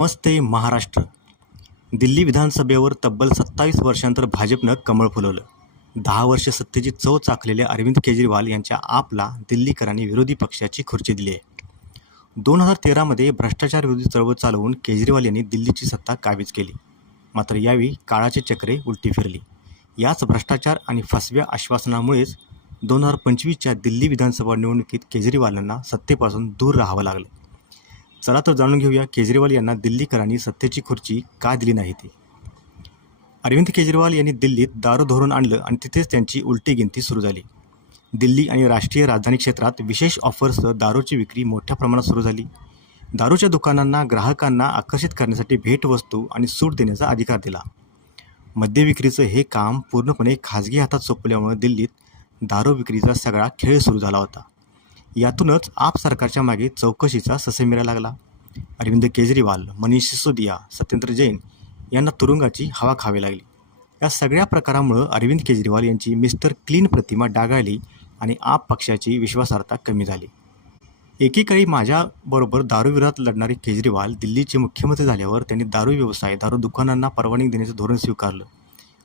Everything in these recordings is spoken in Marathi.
नमस्ते महाराष्ट्र. दिल्ली विधानसभेवर तब्बल सत्तावीस वर्षांतर भाजपनं कमळ फुलवलं. दहा वर्ष सत्तेची चव चाकलेल्या अरविंद केजरीवाल यांच्या आपला दिल्लीकरांनी विरोधी पक्षाची खुर्ची दिली आहे. दोन हजार तेरामध्ये भ्रष्टाचार विरोधी चळवळ चालवून केजरीवाल यांनी दिल्लीची सत्ता काबीज केली. मात्र यावेळी काळाची चक्रे उलटी फिरली. याच भ्रष्टाचार आणि फसव्या आश्वासनामुळेच दोन हजार पंचवीसच्या दिल्ली विधानसभा निवडणुकीत केजरीवालांना सत्तेपासून दूर राहावं लागलं. चला तर जाणून घेऊया केजरीवाल यांना दिल्लीकरांनी सत्तेची खुर्ची का दिली नाही ती? अरविंद केजरीवाल यांनी दिल्लीत दारू धोरण आणलं आणि तिथेच त्यांची उलटी गिनती सुरू झाली. दिल्ली आणि राष्ट्रीय राजधानी क्षेत्रात विशेष ऑफर्ससह दारूची विक्री मोठ्या प्रमाणात सुरू झाली. दारूच्या दुकानांना ग्राहकांना आकर्षित करण्यासाठी भेटवस्तू आणि सूट देण्याचा अधिकार दिला. मद्य विक्रीचं हे काम पूर्णपणे खाजगी हातात सोपल्यामुळे दिल्लीत दारू विक्रीचा सगळा खेळ सुरू झाला होता. यातूनच आप सरकारच्या मागे चौकशीचा ससेमिरा लागला. अरविंद केजरीवाल मनीष सिसोदिया सत्येंद्र जैन यांना तुरुंगाची हवा खावी लागली. या सगळ्या प्रकारामुळं अरविंद केजरीवाल यांची मिस्टर क्लीन प्रतिमा डागाळली आणि आप पक्षाची विश्वासार्हता कमी झाली. एकेकाळी माझ्याबरोबर दारूविरोधात लढणारे केजरीवाल दिल्लीचे मुख्यमंत्री झाल्यावर त्यांनी दारू व्यवसाय दारू दुकानांना परवानगी देण्याचं धोरण स्वीकारलं.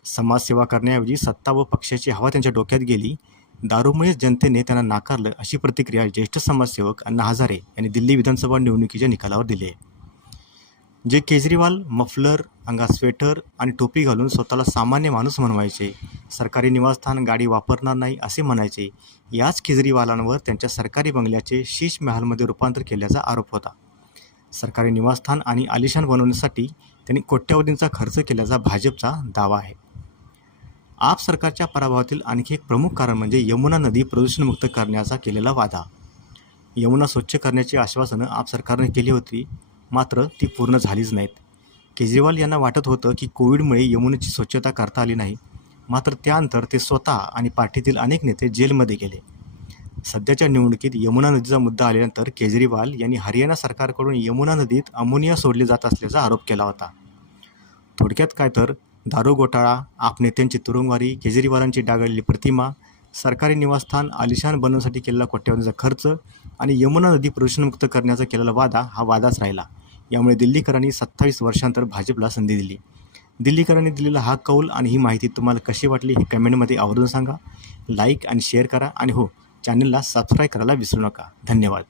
समाजसेवा करण्याऐवजी सत्ता व पक्षाची हवा त्यांच्या डोक्यात गेली दारूमुळेच जनतेने त्यांना नाकारलं अशी प्रतिक्रिया ज्येष्ठ समाजसेवक अण्णा हजारे यांनी दिल्ली विधानसभा निवडणुकीच्या निकालावर दिली आहे. जे केजरीवाल मफलर अंगात स्वेटर आणि टोपी घालून स्वतःला सामान्य माणूस म्हणवायचे सरकारी निवासस्थान गाडी वापरणार नाही असे म्हणायचे याच केजरीवालांवर त्यांच्या सरकारी बंगल्याचे शीश महालमध्ये रूपांतर केल्याचा आरोप होता. सरकारी निवासस्थान आणि आलिशान बनवण्यासाठी त्यांनी कोट्यावधींचा खर्च केल्याचा भाजपचा दावा आहे. आप सरकारच्या पराभवातील आणखी एक प्रमुख कारण म्हणजे यमुना नदी प्रदूषणमुक्त करण्याचा केलेला वादा. यमुना स्वच्छ करण्याची आश्वासनं आप सरकारने केली होती मात्र ती पूर्ण झालीच नाहीत. केजरीवाल यांना वाटत होतं की कोविडमुळे यमुनेची स्वच्छता करता आली नाही मात्र त्यानंतर ते स्वतः आणि पार्टीतील अनेक नेते जेलमध्ये गेले. सध्याच्या निवडणुकीत यमुना नदीचा मुद्दा आल्यानंतर केजरीवाल यांनी हरियाणा सरकारकडून यमुना नदीत अमोनिया सोडले जात असल्याचा आरोप केला होता. थोडक्यात काय तर दारू घोटाळा आप नेत्यांची तुरुंगवारी केजरीवालांची डागळलेली प्रतिमा सरकारी निवासस्थान आलिशान बनवण्यासाठी केलेला कोट्यावधीचा खर्च आणि यमुना नदी प्रदूषणमुक्त करण्याचा केलेला वादा हा वादाच राहिला. यामुळे दिल्लीकरांनी सत्तावीस वर्षांतर भाजपला संधी दिली. दिल्लीकरांनी दिलेला हा कौल आणि ही माहिती तुम्हाला कशी वाटली हे कमेंटमध्ये आवर्जून सांगा. लाईक आणि शेअर करा आणि हो चॅनलला सबस्क्राईब करायला विसरू नका. धन्यवाद.